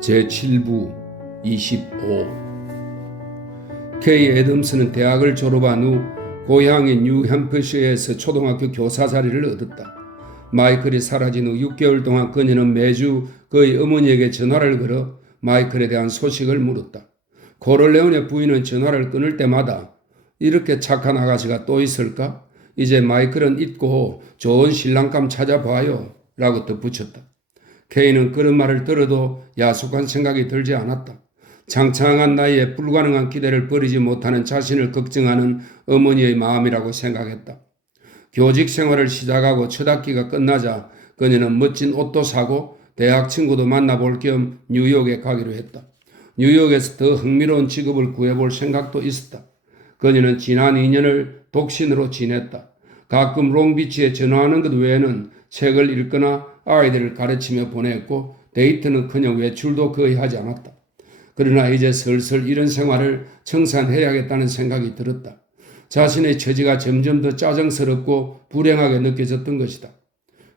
제7부 25 K. 애덤스는 대학을 졸업한 후 고향인 뉴햄프셔에서 초등학교 교사 자리를 얻었다. 마이클이 사라진 후 6개월 동안 그녀는 매주 그의 어머니에게 전화를 걸어 마이클에 대한 소식을 물었다. 코를레온의 부인은 전화를 끊을 때마다 이렇게 착한 아가씨가 또 있을까? 이제 마이클은 잊고 좋은 신랑감 찾아봐요 라고 덧붙였다. K는 그런 말을 들어도 야속한 생각이 들지 않았다. 창창한 나이에 불가능한 기대를 버리지 못하는 자신을 걱정하는 어머니의 마음이라고 생각했다. 교직 생활을 시작하고 첫 학기가 끝나자 그녀는 멋진 옷도 사고 대학 친구도 만나볼 겸 뉴욕에 가기로 했다. 뉴욕에서 더 흥미로운 직업을 구해볼 생각도 있었다. 그녀는 지난 2년을 독신으로 지냈다. 가끔 롱비치에 전화하는 것 외에는 책을 읽거나 아이들을 가르치며 보냈고 데이트는커녕 외출도 거의 하지 않았다. 그러나 이제 슬슬 이런 생활을 청산해야겠다는 생각이 들었다. 자신의 처지가 점점 더 짜증스럽고 불행하게 느껴졌던 것이다.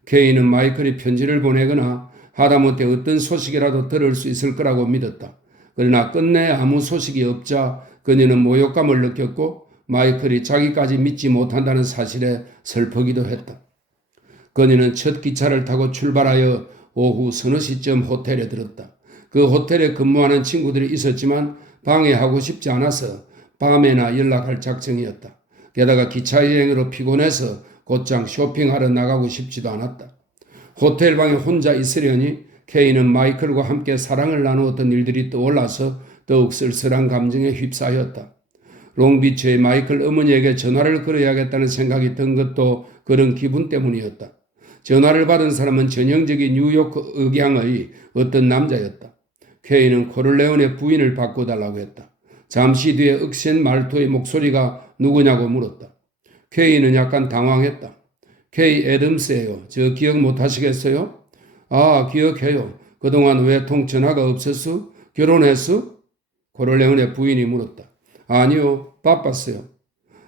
K는 마이클이 편지를 보내거나 하다못해 어떤 소식이라도 들을 수 있을 거라고 믿었다. 그러나 끝내 아무 소식이 없자 그녀는 모욕감을 느꼈고 마이클이 자기까지 믿지 못한다는 사실에 슬프기도 했다. 그녀는 첫 기차를 타고 출발하여 오후 서너 시쯤 호텔에 들었다. 그 호텔에 근무하는 친구들이 있었지만 방해하고 싶지 않아서 밤에나 연락할 작정이었다. 게다가 기차 여행으로 피곤해서 곧장 쇼핑하러 나가고 싶지도 않았다. 호텔 방에 혼자 있으려니 K는 마이클과 함께 사랑을 나누었던 일들이 떠올라서 더욱 쓸쓸한 감정에 휩싸였다. 롱비치의 마이클 어머니에게 전화를 걸어야겠다는 생각이 든 것도 그런 기분 때문이었다. 전화를 받은 사람은 전형적인 뉴욕 억양의 어떤 남자였다. K는 코를레온의 부인을 바꿔달라고 했다. 잠시 뒤에 억센 말투의 목소리가 누구냐고 물었다. K는 약간 당황했다. K. 애덤스예요. 저 기억 못하시겠어요? 아, 기억해요. 그동안 왜 통전화가 없었어? 결혼했어? 코를레온의 부인이 물었다. 아니요, 바빴어요.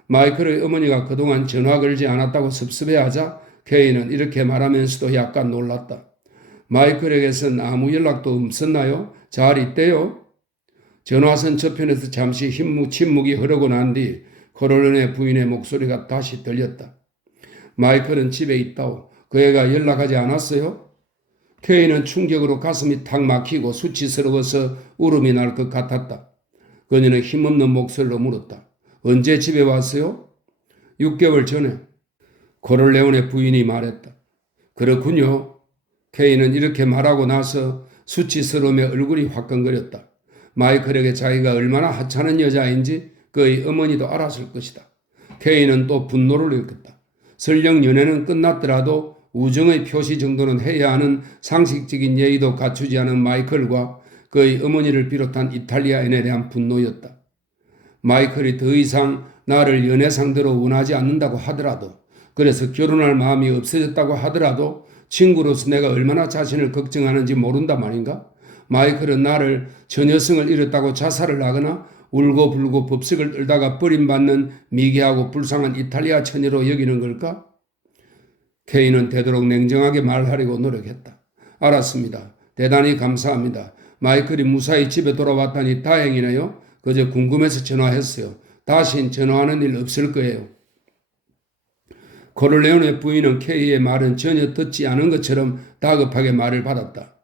마이클의 어머니가 그동안 전화 걸지 않았다고 섭섭해하자 K는 이렇게 말하면서도 약간 놀랐다. 마이클에게선 아무 연락도 없었나요? 잘 있대요? 전화선 저편에서 잠시 침묵이 흐르고 난 뒤 코를레온의 부인의 목소리가 다시 들렸다. 마이클은 집에 있다오. 그 애가 연락하지 않았어요? K는 충격으로 가슴이 탁 막히고 수치스러워서 울음이 날 것 같았다. 그녀는 힘없는 목소리로 물었다. 언제 집에 왔어요? 6개월 전에. 코를레온의 부인이 말했다. 그렇군요. K는 이렇게 말하고 나서 수치스러움에 얼굴이 화끈거렸다. 마이클에게 자기가 얼마나 하찮은 여자인지 그의 어머니도 알았을 것이다. K는 또 분노를 일으켰다. 설령 연애는 끝났더라도 우정의 표시 정도는 해야 하는 상식적인 예의도 갖추지 않은 마이클과 그의 어머니를 비롯한 이탈리아인에 대한 분노였다. 마이클이 더 이상 나를 연애 상대로 원하지 않는다고 하더라도, 그래서 결혼할 마음이 없어졌다고 하더라도 친구로서 내가 얼마나 자신을 걱정하는지 모른다 말인가? 마이클은 나를 저 여성을 잃었다고 자살을 하거나 울고불고 법석을 떨다가 버림받는 미개하고 불쌍한 이탈리아 처녀로 여기는 걸까? K는 되도록 냉정하게 말하려고 노력했다. 알았습니다. 대단히 감사합니다. 마이클이 무사히 집에 돌아왔다니 다행이네요. 그저 궁금해서 전화했어요. 다신 전화하는 일 없을 거예요. 코를레온의 부인은 K의 말은 전혀 듣지 않은 것처럼 다급하게 말을 받았다.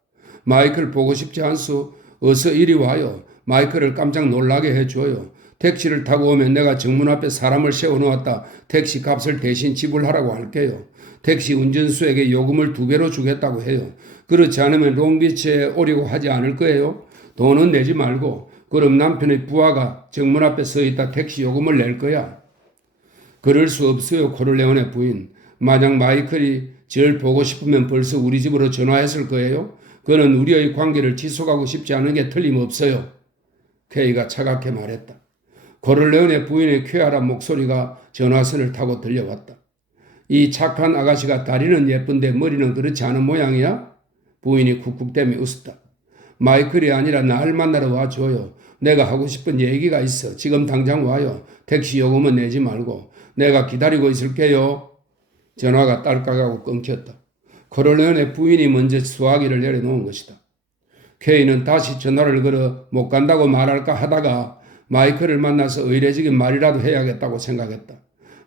마이클 보고 싶지 않소? 어서 이리 와요. 마이클을 깜짝 놀라게 해줘요. 택시를 타고 오면 내가 정문 앞에 사람을 세워놓았다. 택시 값을 대신 지불하라고 할게요. 택시 운전수에게 요금을 2배로 주겠다고 해요. 그렇지 않으면 롱비치에 오려고 하지 않을 거예요. 돈은 내지 말고 그럼 남편의 부하가 정문 앞에 서 있다 택시 요금을 낼 거야. 그럴 수 없어요. 코를레온의 부인. 만약 마이클이 절 보고 싶으면 벌써 우리 집으로 전화했을 거예요. 그는 우리의 관계를 지속하고 싶지 않은 게 틀림없어요. K가 차갑게 말했다. 코를레온의 부인의 쾌활한 목소리가 전화선을 타고 들려왔다. 이 착한 아가씨가 다리는 예쁜데 머리는 그렇지 않은 모양이야? 부인이 쿡쿡대며 웃었다. 마이클이 아니라 날 만나러 와줘요. 내가 하고 싶은 얘기가 있어. 지금 당장 와요. 택시 요금은 내지 말고. 내가 기다리고 있을게요. 전화가 딸깍하고 끊겼다. 코를레온의 부인이 먼저 수화기를 내려놓은 것이다. 케이는 다시 전화를 걸어 못 간다고 말할까 하다가 마이클을 만나서 의례적인 말이라도 해야겠다고 생각했다.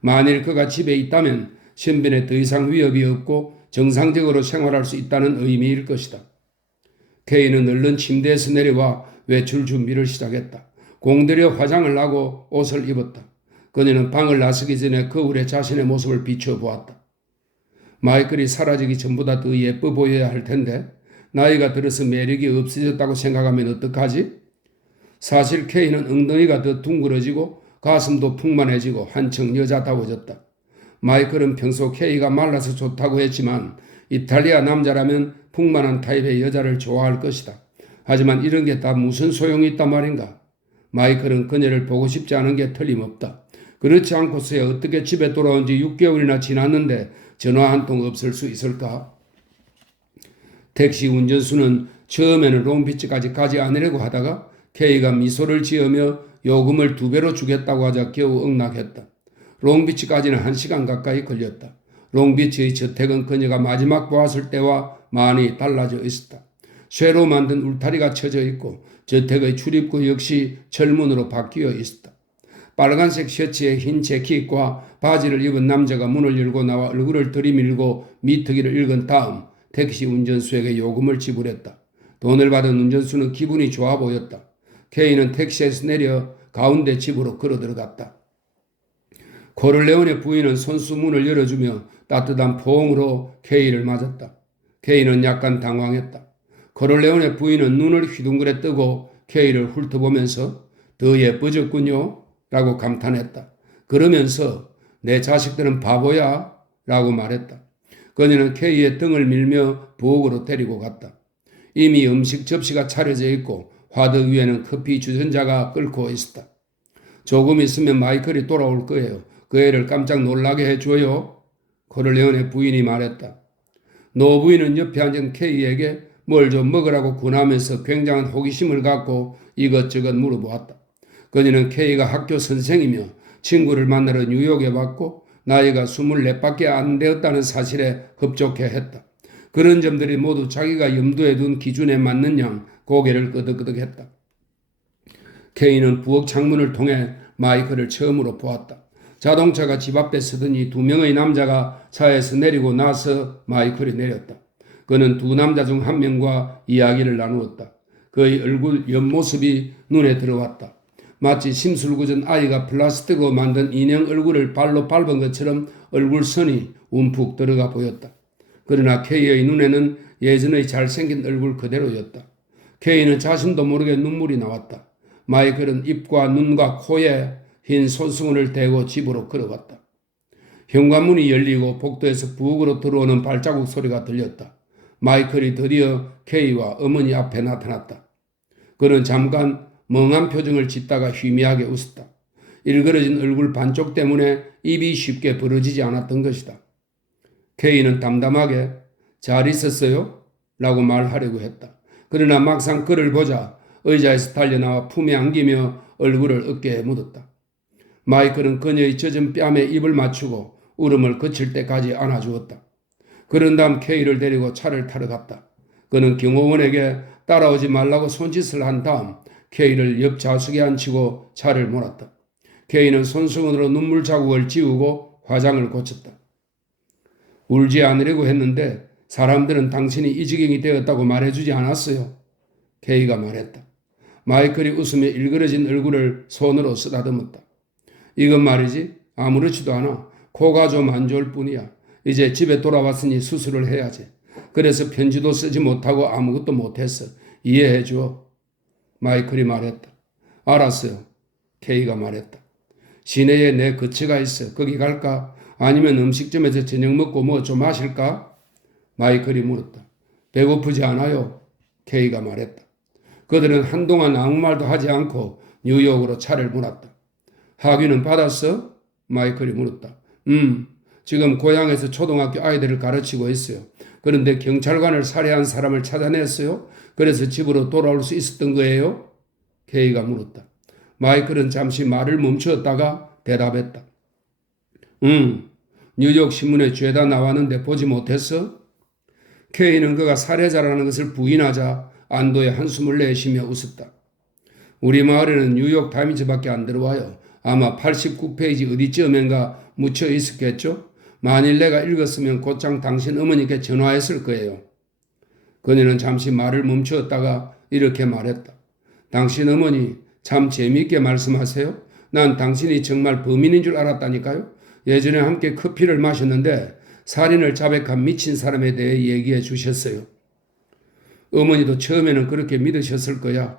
만일 그가 집에 있다면 신변에 더 이상 위협이 없고 정상적으로 생활할 수 있다는 의미일 것이다. 케이는 얼른 침대에서 내려와 외출 준비를 시작했다. 공들여 화장을 하고 옷을 입었다. 그녀는 방을 나서기 전에 거울에 자신의 모습을 비춰보았다. 마이클이 사라지기 전보다 더 예뻐 보여야 할 텐데 나이가 들어서 매력이 없어졌다고 생각하면 어떡하지? 사실 케이는 엉덩이가 더 둥그러지고 가슴도 풍만해지고 한층 여자다워졌다. 마이클은 평소 케이가 말라서 좋다고 했지만 이탈리아 남자라면 풍만한 타입의 여자를 좋아할 것이다. 하지만 이런 게 다 무슨 소용이 있단 말인가? 마이클은 그녀를 보고 싶지 않은 게 틀림없다. 그렇지 않고서야 어떻게 집에 돌아온 지 6개월이나 지났는데 전화 한 통 없을 수 있을까? 택시 운전수는 처음에는 롱비치까지 가지 않으려고 하다가 케이가 미소를 지으며 요금을 2배로 주겠다고 하자 겨우 응낙했다. 롱비치까지는 1시간 가까이 걸렸다. 롱비치의 저택은 그녀가 마지막 보았을 때와 많이 달라져 있었다. 쇠로 만든 울타리가 쳐져 있고 저택의 출입구 역시 철문으로 바뀌어 있었다. 빨간색 셔츠에 흰 재킷과 바지를 입은 남자가 문을 열고 나와 얼굴을 들이밀고 미터기를 읽은 다음 택시 운전수에게 요금을 지불했다. 돈을 받은 운전수는 기분이 좋아 보였다. 케이는 택시에서 내려 가운데 집으로 걸어 들어갔다. 코를레온의 부인은 손수 문을 열어주며 따뜻한 포옹으로 케이를 맞았다. 케이는 약간 당황했다. 코를레온의 부인은 눈을 휘둥그레 뜨고 케이를 훑어보면서 더 예뻐졌군요 라고 감탄했다. 그러면서 내 자식들은 바보야 라고 말했다. 그녀는 케이의 등을 밀며 부엌으로 데리고 갔다. 이미 음식 접시가 차려져 있고 화덕 위에는 커피 주전자가 끓고 있었다. 조금 있으면 마이클이 돌아올 거예요. 그 애를 깜짝 놀라게 해줘요. 코를레온의 부인이 말했다. 노부인은 옆에 앉은 케이에게 뭘 좀 먹으라고 권하면서 굉장한 호기심을 갖고 이것저것 물어보았다. 그녀는 케이가 학교 선생이며 친구를 만나러 뉴욕에 왔고 나이가 24밖에 안 되었다는 사실에 흡족해 했다. 그런 점들이 모두 자기가 염두에 둔 기준에 맞는 양 고개를 끄덕끄덕했다. 케이는 부엌 창문을 통해 마이클을 처음으로 보았다. 자동차가 집 앞에 서더니 2명의 남자가 차에서 내리고 나서 마이클이 내렸다. 그는 2 남자 중 1명과 이야기를 나누었다. 그의 얼굴 옆모습이 눈에 들어왔다. 마치 심술궂은 아이가 플라스틱으로 만든 인형 얼굴을 발로 밟은 것처럼 얼굴선이 움푹 들어가 보였다. 그러나 케이의 눈에는 예전의 잘생긴 얼굴 그대로였다. 케이는 자신도 모르게 눈물이 나왔다. 마이클은 입과 눈과 코에 흰 손수건을 대고 집으로 걸어갔다. 현관문이 열리고 복도에서 부엌으로 들어오는 발자국 소리가 들렸다. 마이클이 드디어 케이와 어머니 앞에 나타났다. 그는 잠깐 멍한 표정을 짓다가 희미하게 웃었다. 일그러진 얼굴 반쪽 때문에 입이 쉽게 벌어지지 않았던 것이다. 케이는 담담하게 잘 있었어요? 라고 말하려고 했다. 그러나 막상 그를 보자 의자에서 달려나와 품에 안기며 얼굴을 어깨에 묻었다. 마이클은 그녀의 젖은 뺨에 입을 맞추고 울음을 그칠 때까지 안아주었다. 그런 다음 케이를 데리고 차를 타러 갔다. 그는 경호원에게 따라오지 말라고 손짓을 한 다음 케이를 옆 좌석에 앉히고 차를 몰았다. 케이는 손수건으로 눈물 자국을 지우고 화장을 고쳤다. 울지 않으려고 했는데 사람들은 당신이 이 지경이 되었다고 말해주지 않았어요. 케이가 말했다. 마이클이 웃으며 일그러진 얼굴을 손으로 쓰다듬었다. 이건 말이지 아무렇지도 않아. 코가 좀 안 좋을 뿐이야. 이제 집에 돌아왔으니 수술을 해야지. 그래서 편지도 쓰지 못하고 아무것도 못했어. 이해해 줘. 마이클이 말했다. 알았어요. 케이가 말했다. 시내에 내 거처가 있어. 거기 갈까? 아니면 음식점에서 저녁 먹고 뭐 좀 마실까? 마이클이 물었다. 배고프지 않아요? 케이가 말했다. 그들은 한동안 아무 말도 하지 않고 뉴욕으로 차를 몰았다. 학위는 받았어? 마이클이 물었다. 지금 고향에서 초등학교 아이들을 가르치고 있어요. 그런데 경찰관을 살해한 사람을 찾아냈어요. 그래서 집으로 돌아올 수 있었던 거예요? 케이가 물었다. 마이클은 잠시 말을 멈추었다가 대답했다. 뉴욕 신문에 죄다 나왔는데 보지 못했어? 케이는 그가 살해자라는 것을 부인하자 안도의 한숨을 내쉬며 웃었다. 우리 마을에는 뉴욕 타임즈밖에 안 들어와요. 아마 89페이지 어디쯤엔가 묻혀 있었겠죠? 만일 내가 읽었으면 곧장 당신 어머니께 전화했을 거예요. 그녀는 잠시 말을 멈추었다가 이렇게 말했다. 당신 어머니 참 재미있게 말씀하세요. 난 당신이 정말 범인인 줄 알았다니까요. 예전에 함께 커피를 마셨는데 살인을 자백한 미친 사람에 대해 얘기해 주셨어요. 어머니도 처음에는 그렇게 믿으셨을 거야.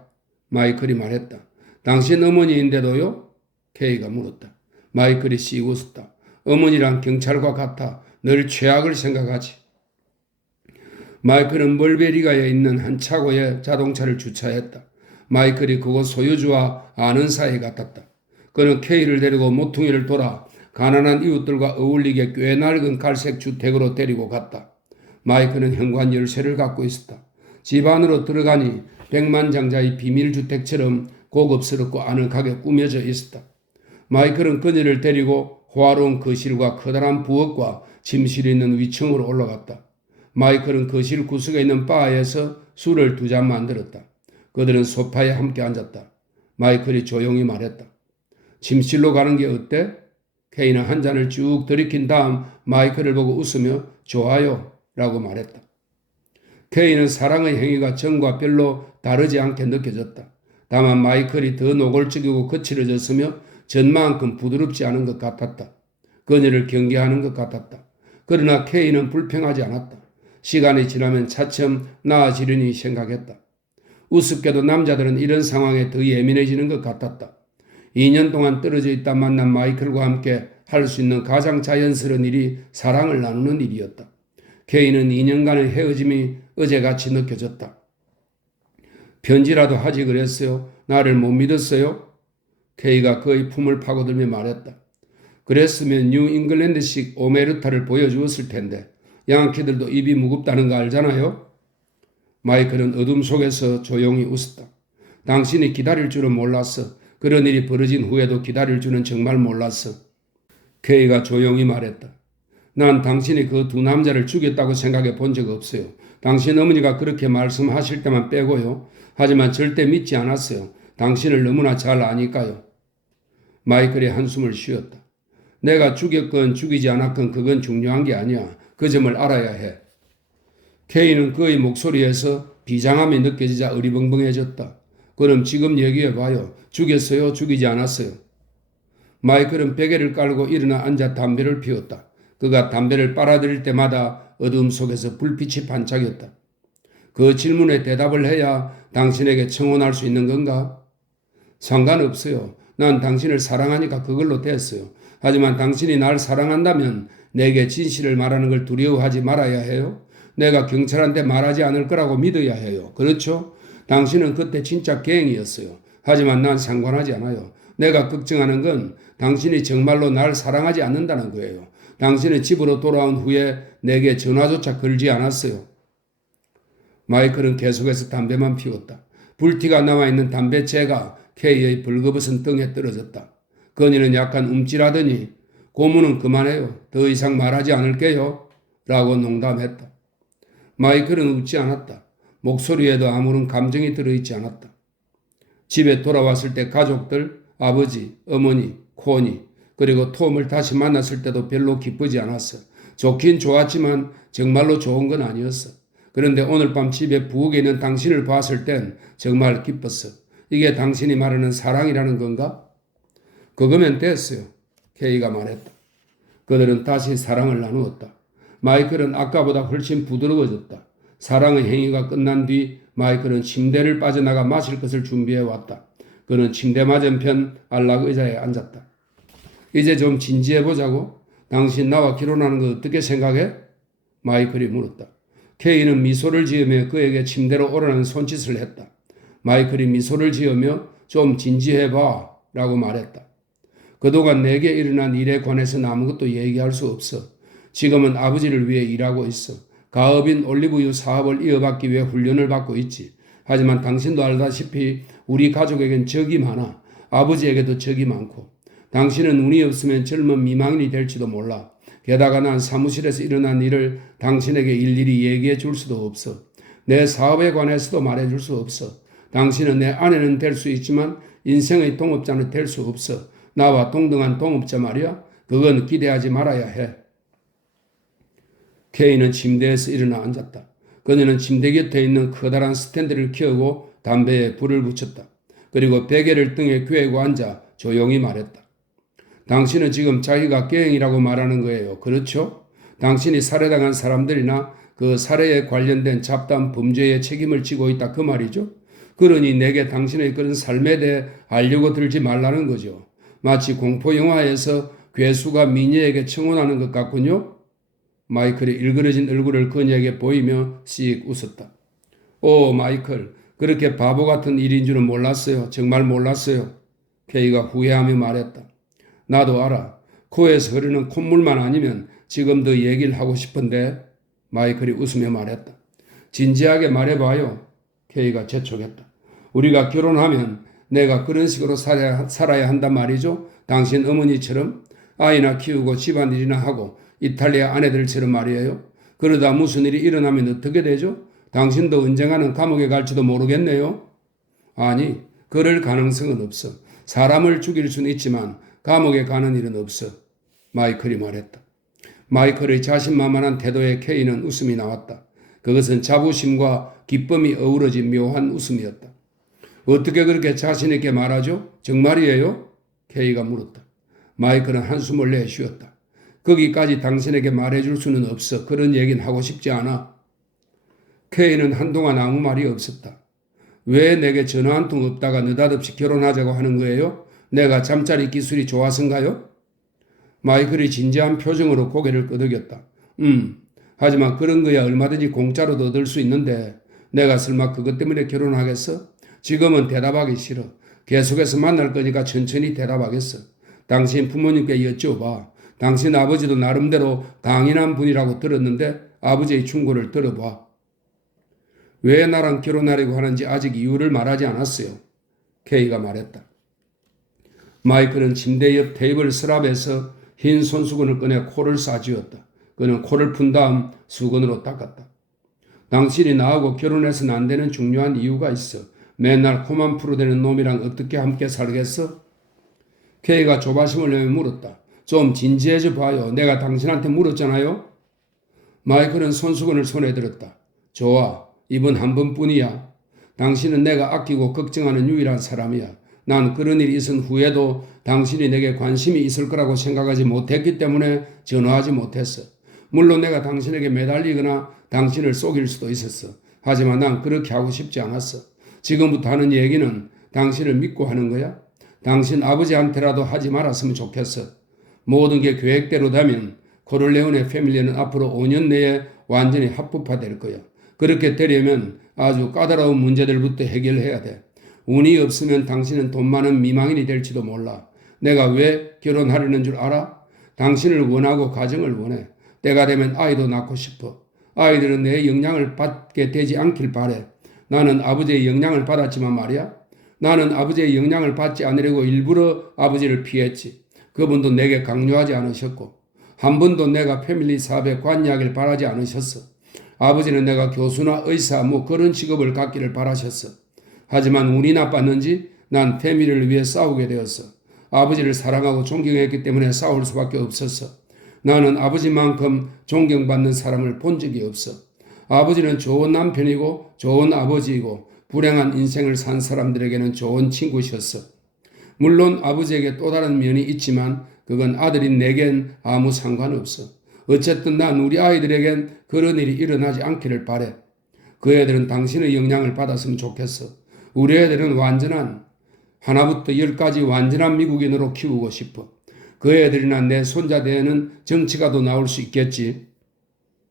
마이클이 말했다. 당신 어머니인데도요? 케이가 물었다. 마이클이 씩 웃었다. 어머니랑 경찰과 같아 늘 최악을 생각하지. 마이클은 멀베리가에 있는 한 차고에 자동차를 주차했다. 마이클이 그곳 소유주와 아는 사이 같았다. 그는 케이를 데리고 모퉁이를 돌아 가난한 이웃들과 어울리게 꽤 낡은 갈색 주택으로 데리고 갔다. 마이클은 현관 열쇠를 갖고 있었다. 집 안으로 들어가니 백만장자의 비밀주택처럼 고급스럽고 아늑하게 꾸며져 있었다. 마이클은 그녀를 데리고 호화로운 거실과 커다란 부엌과 침실이 있는 위층으로 올라갔다. 마이클은 거실 구석에 있는 바에서 술을 2잔 만들었다. 그들은 소파에 함께 앉았다. 마이클이 조용히 말했다. 침실로 가는 게 어때? 케이는 한 잔을 쭉 들이킨 다음 마이클을 보고 웃으며 좋아요 라고 말했다. 케이는 사랑의 행위가 전과 별로 다르지 않게 느껴졌다. 다만 마이클이 더 노골적이고 거칠어졌으며 전만큼 부드럽지 않은 것 같았다. 그녀를 경계하는 것 같았다. 그러나 케이는 불평하지 않았다. 시간이 지나면 차츰 나아지려니 생각했다. 우습게도 남자들은 이런 상황에 더 예민해지는 것 같았다. 2년 동안 떨어져 있다 만난 마이클과 함께 할 수 있는 가장 자연스러운 일이 사랑을 나누는 일이었다. 케이는 2년간의 헤어짐이 어제같이 느껴졌다. 편지라도 하지 그랬어요. 나를 못 믿었어요? 케이가 그의 품을 파고들며 말했다. 그랬으면 뉴 잉글랜드식 오메르타를 보여주었을 텐데 양키들도 입이 무겁다는 거 알잖아요? 마이클은 어둠 속에서 조용히 웃었다. 당신이 기다릴 줄은 몰랐어. 그런 일이 벌어진 후에도 기다릴 줄은 정말 몰랐어. 케이가 조용히 말했다. 난 당신이 그 2 남자를 죽였다고 생각해 본 적 없어요. 당신 어머니가 그렇게 말씀하실 때만 빼고요. 하지만 절대 믿지 않았어요. 당신을 너무나 잘 아니까요. 마이클이 한숨을 쉬었다. 내가 죽였건 죽이지 않았건 그건 중요한 게 아니야. 그 점을 알아야 해. 케이는 그의 목소리에서 비장함이 느껴지자 어리벙벙해졌다. 그럼 지금 얘기해봐요. 죽였어요? 죽이지 않았어요? 마이클은 베개를 깔고 일어나 앉아 담배를 피웠다. 그가 담배를 빨아들일 때마다 어두움 속에서 불빛이 반짝였다. 그 질문에 대답을 해야 당신에게 청혼할 수 있는 건가? 상관없어요. 난 당신을 사랑하니까 그걸로 됐어요. 하지만 당신이 날 사랑한다면 내게 진실을 말하는 걸 두려워하지 말아야 해요. 내가 경찰한테 말하지 않을 거라고 믿어야 해요. 그렇죠? 당신은 그때 진짜 갱이었어요. 하지만 난 상관하지 않아요. 내가 걱정하는 건 당신이 정말로 날 사랑하지 않는다는 거예요. 당신은 집으로 돌아온 후에 내게 전화조차 걸지 않았어요. 마이클은 계속해서 담배만 피웠다. 불티가 남아있는 담배채가 케이의 벌거벗은 등에 떨어졌다. 그녀는 약간 움찔하더니 고문은 그만해요. 더 이상 말하지 않을게요. 라고 농담했다. 마이클은 웃지 않았다. 목소리에도 아무런 감정이 들어있지 않았다. 집에 돌아왔을 때 가족들, 아버지, 어머니, 코니, 그리고 톰을 다시 만났을 때도 별로 기쁘지 않았어. 좋긴 좋았지만 정말로 좋은 건 아니었어. 그런데 오늘 밤 집에 부엌에 있는 당신을 봤을 땐 정말 기뻤어. 이게 당신이 말하는 사랑이라는 건가? 그거면 됐어요. 케이가 말했다. 그들은 다시 사랑을 나누었다. 마이클은 아까보다 훨씬 부드러워졌다. 사랑의 행위가 끝난 뒤 마이클은 침대를 빠져나가 마실 것을 준비해왔다. 그는 침대 맞은편 안락 의자에 앉았다. 이제 좀 진지해보자고. 당신 나와 결혼하는 거 어떻게 생각해? 마이클이 물었다. 케이는 미소를 지으며 그에게 침대로 오라는 손짓을 했다. 마이클이 미소를 지으며 좀 진지해봐 라고 말했다. 그동안 내게 일어난 일에 관해서는 아무것도 얘기할 수 없어. 지금은 아버지를 위해 일하고 있어. 가업인 올리브유 사업을 이어받기 위해 훈련을 받고 있지. 하지만 당신도 알다시피 우리 가족에겐 적이 많아. 아버지에게도 적이 많고. 당신은 운이 없으면 젊은 미망인이 될지도 몰라. 게다가 난 사무실에서 일어난 일을 당신에게 일일이 얘기해 줄 수도 없어. 내 사업에 관해서도 말해줄 수 없어. 당신은 내 아내는 될 수 있지만 인생의 동업자는 될 수 없어. 나와 동등한 동업자 말이야. 그건 기대하지 말아야 해. K는 침대에서 일어나 앉았다. 그녀는 침대 곁에 있는 커다란 스탠드를 켜고 담배에 불을 붙였다. 그리고 베개를 등에 꿰고 앉아 조용히 말했다. 당신은 지금 자기가 갱이라고 말하는 거예요. 그렇죠? 당신이 살해당한 사람들이나 그 살해에 관련된 잡다한 범죄에 책임을 지고 있다 그 말이죠. 그러니 내게 당신의 그런 삶에 대해 알려고 들지 말라는 거죠. 마치 공포영화에서 괴수가 미녀에게 청혼하는 것 같군요. 마이클이 일그러진 얼굴을 그녀에게 보이며 씩 웃었다. 오, 마이클, 그렇게 바보 같은 일인 줄은 몰랐어요. 정말 몰랐어요. K가 후회하며 말했다. 나도 알아. 코에서 흐르는 콧물만 아니면 지금 더 얘기를 하고 싶은데. 마이클이 웃으며 말했다. 진지하게 말해봐요. K가 재촉했다. 우리가 결혼하면 내가 그런 식으로 살아야 한단 말이죠. 당신 어머니처럼 아이나 키우고 집안일이나 하고 이탈리아 아내들처럼 말이에요. 그러다 무슨 일이 일어나면 어떻게 되죠? 당신도 언젠가는 감옥에 갈지도 모르겠네요. 아니, 그럴 가능성은 없어. 사람을 죽일 수는 있지만 감옥에 가는 일은 없어. 마이클이 말했다. 마이클의 자신만만한 태도에 K는 웃음이 나왔다. 그것은 자부심과 기쁨이 어우러진 묘한 웃음이었다. 어떻게 그렇게 자신 있게 말하죠? 정말이에요? K가 물었다. 마이클은 한숨을 내쉬었다. 거기까지 당신에게 말해줄 수는 없어. 그런 얘기는 하고 싶지 않아. K는 한동안 아무 말이 없었다. 왜 내게 전화 한 통 없다가 느닷없이 결혼하자고 하는 거예요? 내가 잠자리 기술이 좋아서인가요? 마이클이 진지한 표정으로 고개를 끄덕였다. 하지만 그런 거야 얼마든지 공짜로도 얻을 수 있는데 내가 설마 그것 때문에 결혼하겠어? 지금은 대답하기 싫어. 계속해서 만날 거니까 천천히 대답하겠어. 당신 부모님께 여쭤봐. 당신 아버지도 나름대로 강인한 분이라고 들었는데 아버지의 충고를 들어봐. 왜 나랑 결혼하려고 하는지 아직 이유를 말하지 않았어요. K가 말했다. 마이클은 침대 옆 테이블 서랍에서 흰 손수건을 꺼내 코를 싸쥐었다. 그는 코를 푼 다음 수건으로 닦았다. 당신이 나하고 결혼해서는 안 되는 중요한 이유가 있어. 맨날 코만 풀어대는 놈이랑 어떻게 함께 살겠어? K가 조바심을 내며 물었다. 좀 진지해져 봐요. 내가 당신한테 물었잖아요. 마이클은 손수건을 손에 들었다. 좋아. 이번 한 번뿐이야. 당신은 내가 아끼고 걱정하는 유일한 사람이야. 난 그런 일이 있은 후에도 당신이 내게 관심이 있을 거라고 생각하지 못했기 때문에 전화하지 못했어. 물론 내가 당신에게 매달리거나 당신을 속일 수도 있었어. 하지만 난 그렇게 하고 싶지 않았어. 지금부터 하는 얘기는 당신을 믿고 하는 거야. 당신 아버지한테라도 하지 말았으면 좋겠어. 모든 게 계획대로 되면 코를레오네 패밀리는 앞으로 5년 내에 완전히 합법화될 거야. 그렇게 되려면 아주 까다로운 문제들부터 해결해야 돼. 운이 없으면 당신은 돈 많은 미망인이 될지도 몰라. 내가 왜 결혼하려는 줄 알아? 당신을 원하고 가정을 원해. 때가 되면 아이도 낳고 싶어. 아이들은 내 영향을 받게 되지 않길 바래. 나는 아버지의 영향을 받았지만 말이야. 나는 아버지의 영향을 받지 않으려고 일부러 아버지를 피했지. 그분도 내게 강요하지 않으셨고 한 번도 내가 패밀리 사업에 관여하길 바라지 않으셨어. 아버지는 내가 교수나 의사 뭐 그런 직업을 갖기를 바라셨어. 하지만 운이 나빴는지 난 패밀리를 위해 싸우게 되었어. 아버지를 사랑하고 존경했기 때문에 싸울 수밖에 없었어. 나는 아버지만큼 존경받는 사람을 본 적이 없어. 아버지는 좋은 남편이고 좋은 아버지이고 불행한 인생을 산 사람들에게는 좋은 친구셨어. 물론 아버지에게 또 다른 면이 있지만 그건 아들인 내겐 아무 상관없어. 어쨌든 난 우리 아이들에겐 그런 일이 일어나지 않기를 바래. 그 애들은 당신의 영향을 받았으면 좋겠어. 우리 애들은 완전한 하나부터 10까지 완전한 미국인으로 키우고 싶어. 그 애들이나 내 손자대에는 정치가도 나올 수 있겠지.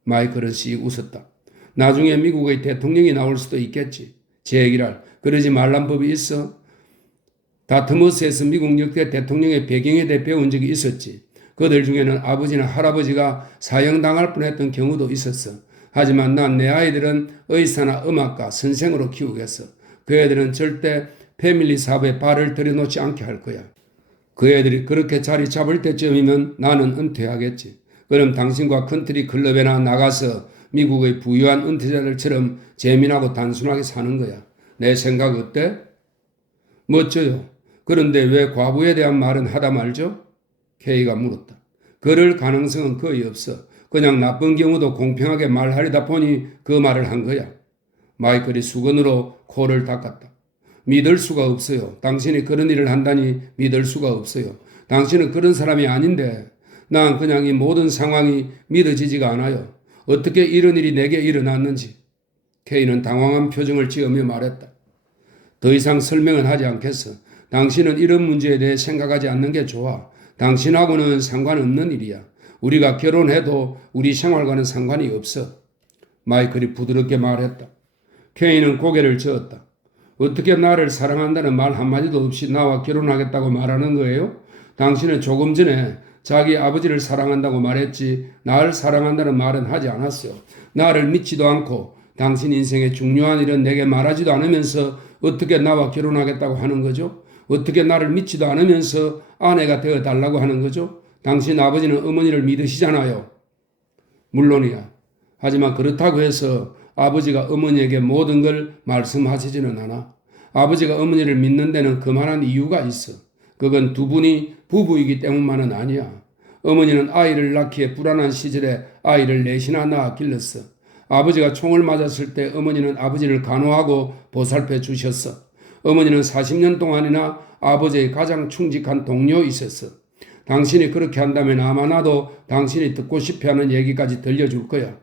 마이클은 씩 웃었다. 나중에 미국의 대통령이 나올 수도 있겠지. 제기랄 그러지 말란 법이 있어. 다트머스에서 미국 역대 대통령의 배경에 대해 배운 적이 있었지. 그들 중에는 아버지나 할아버지가 사형당할 뻔했던 경우도 있었어. 하지만 난 내 아이들은 의사나 음악가, 선생으로 키우겠어. 그 애들은 절대 패밀리 사업에 발을 들여놓지 않게 할 거야. 그 애들이 그렇게 자리 잡을 때쯤이면 나는 은퇴하겠지. 그럼 당신과 컨트리 클럽에나 나가서 미국의 부유한 은퇴자들처럼 재미나고 단순하게 사는 거야. 내 생각 어때? 멋져요. 그런데 왜 과부에 대한 말은 하다 말죠? K가 물었다. 그럴 가능성은 거의 없어. 그냥 나쁜 경우도 공평하게 말하려다 보니 그 말을 한 거야. 마이클이 수건으로 코를 닦았다. 믿을 수가 없어요. 당신이 그런 일을 한다니 믿을 수가 없어요. 당신은 그런 사람이 아닌데 난 그냥 이 모든 상황이 믿어지지가 않아요. 어떻게 이런 일이 내게 일어났는지. K는 당황한 표정을 지으며 말했다. 더 이상 설명은 하지 않겠어. 당신은 이런 문제에 대해 생각하지 않는 게 좋아. 당신하고는 상관없는 일이야. 우리가 결혼해도 우리 생활과는 상관이 없어. 마이클이 부드럽게 말했다. K는 고개를 저었다. 어떻게 나를 사랑한다는 말 한마디도 없이 나와 결혼하겠다고 말하는 거예요? 당신은 조금 전에 자기 아버지를 사랑한다고 말했지 나를 사랑한다는 말은 하지 않았어요. 나를 믿지도 않고 당신 인생의 중요한 일은 내게 말하지도 않으면서 어떻게 나와 결혼하겠다고 하는 거죠? 어떻게 나를 믿지도 않으면서 아내가 되어달라고 하는 거죠? 당신 아버지는 어머니를 믿으시잖아요. 물론이야. 하지만 그렇다고 해서 아버지가 어머니에게 모든 걸 말씀하시지는 않아. 아버지가 어머니를 믿는 데는 그만한 이유가 있어. 그건 두 분이 부부이기 때문만은 아니야. 어머니는 아이를 낳기에 불안한 시절에 아이를 넷이나 낳아 길렀어. 아버지가 총을 맞았을 때 어머니는 아버지를 간호하고 보살펴 주셨어. 어머니는 40년 동안이나 아버지의 가장 충직한 동료이셨어. 당신이 그렇게 한다면 아마 나도 당신이 듣고 싶어하는 얘기까지 들려줄 거야.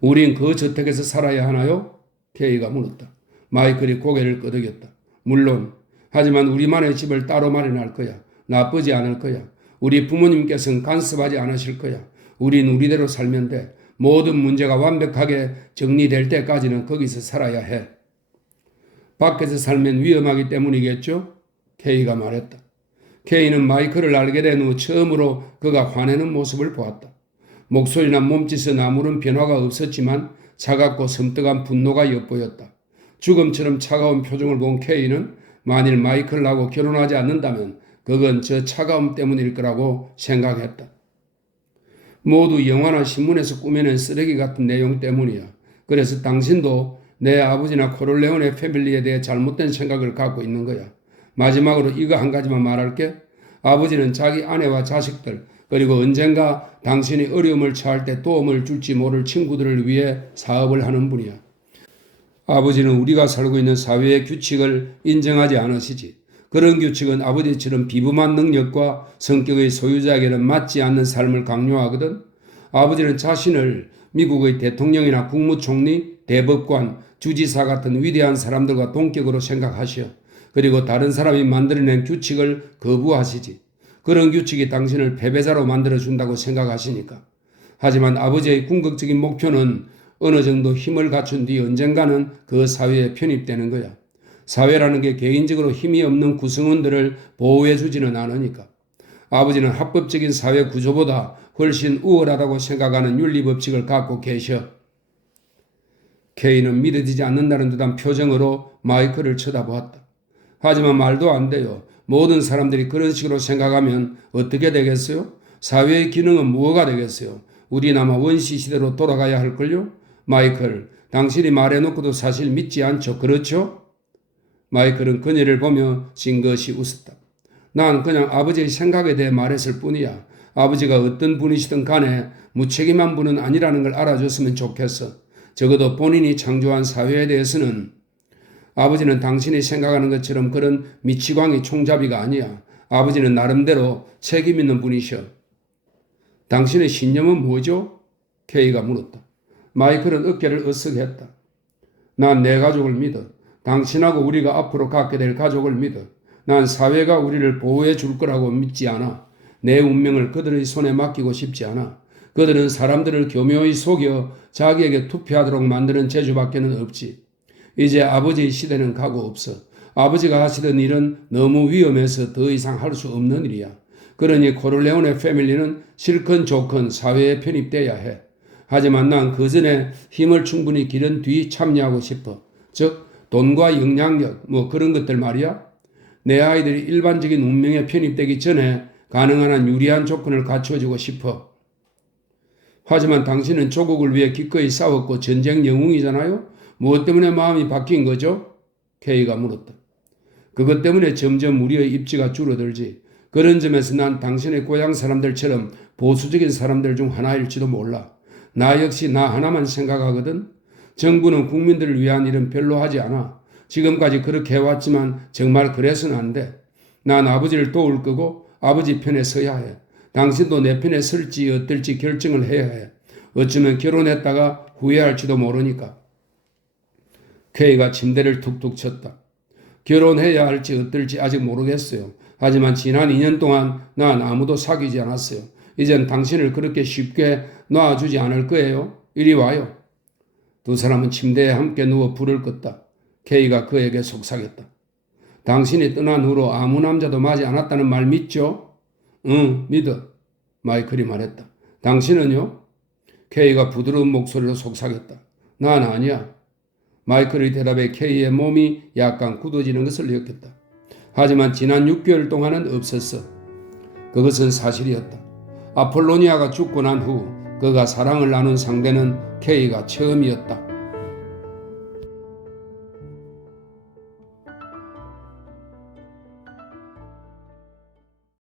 우린 그 저택에서 살아야 하나요? K가 물었다. 마이클이 고개를 끄덕였다. 물론. 하지만 우리만의 집을 따로 마련할 거야. 나쁘지 않을 거야. 우리 부모님께서는 간섭하지 않으실 거야. 우린 우리대로 살면 돼. 모든 문제가 완벽하게 정리될 때까지는 거기서 살아야 해. 밖에서 살면 위험하기 때문이겠죠? K가 말했다. K는 마이클을 알게 된 후 처음으로 그가 화내는 모습을 보았다. 목소리나 몸짓에 아무런 변화가 없었지만 차갑고 섬뜩한 분노가 엿보였다. 죽음처럼 차가운 표정을 본 K는 만일 마이클하고 결혼하지 않는다면 그건 저 차가움 때문일 거라고 생각했다. 모두 영화나 신문에서 꾸며낸 쓰레기 같은 내용 때문이야. 그래서 당신도 내 아버지나 코를레오네 패밀리에 대해 잘못된 생각을 갖고 있는 거야. 마지막으로 이거 한 가지만 말할게. 아버지는 자기 아내와 자식들 그리고 언젠가 당신이 어려움을 처할 때 도움을 줄지 모를 친구들을 위해 사업을 하는 분이야. 아버지는 우리가 살고 있는 사회의 규칙을 인정하지 않으시지. 그런 규칙은 아버지처럼 비범한 능력과 성격의 소유자에게는 맞지 않는 삶을 강요하거든. 아버지는 자신을 미국의 대통령이나 국무총리, 대법관, 주지사 같은 위대한 사람들과 동격으로 생각하시오. 그리고 다른 사람이 만들어낸 규칙을 거부하시지. 그런 규칙이 당신을 패배자로 만들어준다고 생각하시니까. 하지만 아버지의 궁극적인 목표는 어느 정도 힘을 갖춘 뒤 언젠가는 그 사회에 편입되는 거야. 사회라는 게 개인적으로 힘이 없는 구성원들을 보호해주지는 않으니까. 아버지는 합법적인 사회 구조보다 훨씬 우월하다고 생각하는 윤리법칙을 갖고 계셔. K는 믿어지지 않는다는 듯한 표정으로 마이클을 쳐다보았다. 하지만 말도 안 돼요. 모든 사람들이 그런 식으로 생각하면 어떻게 되겠어요? 사회의 기능은 무엇가 되겠어요? 우린 아마 원시 시대로 돌아가야 할걸요? 마이클, 당신이 말해놓고도 사실 믿지 않죠. 그렇죠? 마이클은 그녀를 보며 징긋이 웃었다. 난 그냥 아버지의 생각에 대해 말했을 뿐이야. 아버지가 어떤 분이시든 간에 무책임한 분은 아니라는 걸 알아줬으면 좋겠어. 적어도 본인이 창조한 사회에 대해서는 아버지는 당신이 생각하는 것처럼 그런 미치광이 총잡이가 아니야. 아버지는 나름대로 책임 있는 분이셔. 당신의 신념은 뭐죠? K가 물었다. 마이클은 어깨를 으쓱했다. 난 내 가족을 믿어. 당신하고 우리가 앞으로 갖게 될 가족을 믿어. 난 사회가 우리를 보호해 줄 거라고 믿지 않아. 내 운명을 그들의 손에 맡기고 싶지 않아. 그들은 사람들을 교묘히 속여 자기에게 투표하도록 만드는 재주밖에는 없지. 이제 아버지의 시대는 가고 없어. 아버지가 하시던 일은 너무 위험해서 더 이상 할 수 없는 일이야. 그러니 코를레오네 패밀리는 싫건 좋건 사회에 편입돼야 해. 하지만 난 그 전에 힘을 충분히 기른 뒤 참여하고 싶어. 즉 돈과 영향력 뭐 그런 것들 말이야. 내 아이들이 일반적인 운명에 편입되기 전에 가능한 한 유리한 조건을 갖춰주고 싶어. 하지만 당신은 조국을 위해 기꺼이 싸웠고 전쟁 영웅이잖아요. 무엇 때문에 마음이 바뀐 거죠? K가 물었다. 그것 때문에 점점 우리의 입지가 줄어들지. 그런 점에서 난 당신의 고향 사람들처럼 보수적인 사람들 중 하나일지도 몰라. 나 역시 나 하나만 생각하거든. 정부는 국민들을 위한 일은 별로 하지 않아. 지금까지 그렇게 해왔지만 정말 그래서는 안 돼. 난 아버지를 도울 거고 아버지 편에 서야 해. 당신도 내 편에 설지 어떨지 결정을 해야 해. 어쩌면 결혼했다가 후회할지도 모르니까. K가 침대를 툭툭 쳤다. 결혼해야 할지 어떨지 아직 모르겠어요. 하지만 지난 2년 동안 난 아무도 사귀지 않았어요. 이젠 당신을 그렇게 쉽게 놔주지 않을 거예요. 이리 와요. 두 사람은 침대에 함께 누워 불을 껐다. K가 그에게 속삭였다. 당신이 떠난 후로 아무 남자도 맞지 않았다는 말 믿죠? 응, 믿어. 마이클이 말했다. 당신은요? K가 부드러운 목소리로 속삭였다. 난 아니야. 마이클의 대답에 K의 몸이 약간 굳어지는 것을 느꼈다. 하지만 지난 6개월 동안은 없었어. 그것은 사실이었다. 아폴로니아가 죽고 난 후 그가 사랑을 나눈 상대는 K가 처음이었다.